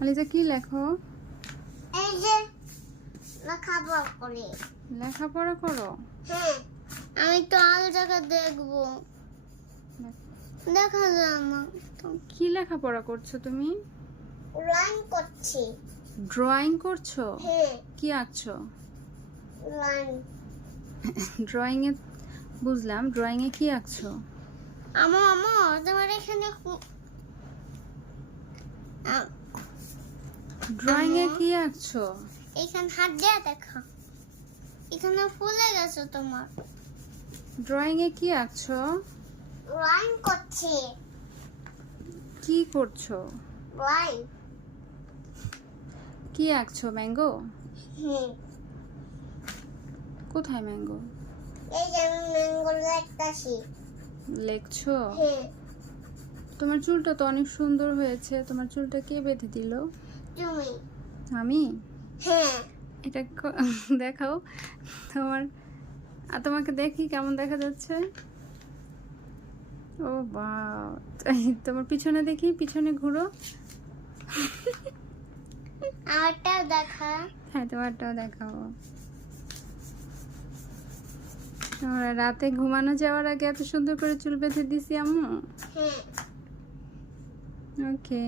আলিজা কি লেখো? এই যে লেখাপড়া করি। লেখাপড়া করো? হ্যাঁ, আমি তো আল জায়গা দেখবো, দেখা যায় না তো। কি লেখাপড়া করছো তুমি? ড্রয়িং করছি। ড্রয়িং করছো? হ্যাঁ, কি আঁকছো? ড্রয়িং। ড্রয়িং এ বুঝলাম, ড্রয়িং এ কি আঁকছো? আমো তোমার এখানে ড্রয়িং এ কি আঁকছো? এখানে হাত দিয়ে দেখো, এখানে ফুলে গেছে তোমার। ড্রয়িং এ কি আঁকছো? ড্রয়িং করছি। কি করছো? ড্রয়িং। কি আঁকছো? ম্যাঙ্গো? হুম, কোথায় ম্যাঙ্গো? এই যে আমি ম্যাঙ্গো দেখতাছি। লেখছো? হ্যাঁ, তোমার চুলটা তো অনেক সুন্দর হয়েছে। তোমার চুলটা কে বেঁধে দিল? তুমি। আমি? হ্যাঁ, এটা দেখাও তোমার। আর তোমাকে দেখি কেমন দেখা যাচ্ছে। ও বাহ, তোমার পিছনে দেখি, পিছনে ঘুরো। আমারটাও দেখা। হ্যাঁ, তোমারটাও দেখাও। আমরা রাতে ঘুমানো যাওয়ার আগে এত সুন্দর করে চুল বেঁধে দিছি আম্মু। হ্যাঁ। ওকে।